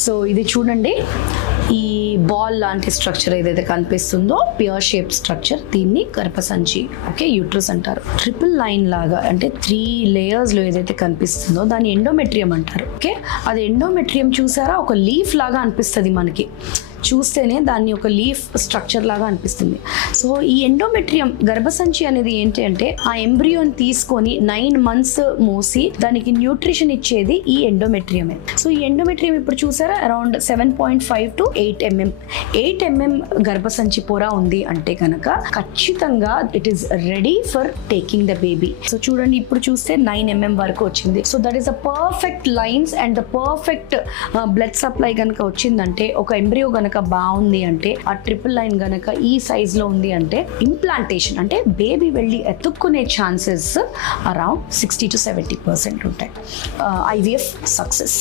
So ఇది చూడండి, ఈ బాల్ లాంటి స్ట్రక్చర్ ఏదైతే కనిపిస్తుందో పియర్ షేప్ స్ట్రక్చర్, దీన్ని గర్భసంచి, ఓకే, యూట్రస్ అంటారు. ట్రిపుల్ లైన్ లాగా అంటే 3 లేయర్స్ లో ఏదైతే కనిపిస్తుందో దాన్ని ఎండోమెట్రియం అంటారు. ఓకే, అది ఎండోమెట్రియం చూసారా, ఒక లీఫ్ లాగా అనిపిస్తుంది మనకి, చూస్తేనే దాన్ని ఒక లీఫ్ స్ట్రక్చర్ లాగా అనిపిస్తుంది. సో ఈ ఎండోమెట్రియం గర్భసంచి అనేది ఏంటి అంటే ఆ ఎంబ్రియోన్ తీసుకొని 9 months మోసి దానికి న్యూట్రిషన్ ఇచ్చేది ఈ ఎండోమెట్రియమే. సో ఈ ఎండోమెట్రియం ఇప్పుడు చూసారా అరౌండ్ 7.5 to 8 mm. 8 mm గర్భసంచి పొర ఉంది అంటే కనుక ఖచ్చితంగా it is ready for taking the baby. So చూడండి ఇప్పుడు చూస్తే 9 mm వరకు వచ్చింది. So that is the perfect lines and the perfect blood supply కనుక వచ్చిందంటే, ఒక ఎంబ్రియో గనక బాగుంది అంటే, ఆ ట్రిపుల్ లైన్ గనక ఈ సైజ్ లో ఉంది అంటే, ఇంప్లాంటేషన్ అంటే బేబీ వెళ్ళి ఎత్తుక్కునే ఛాన్సెస్ అరౌండ్ 60 to 70% ఉంటాయి. IVF success.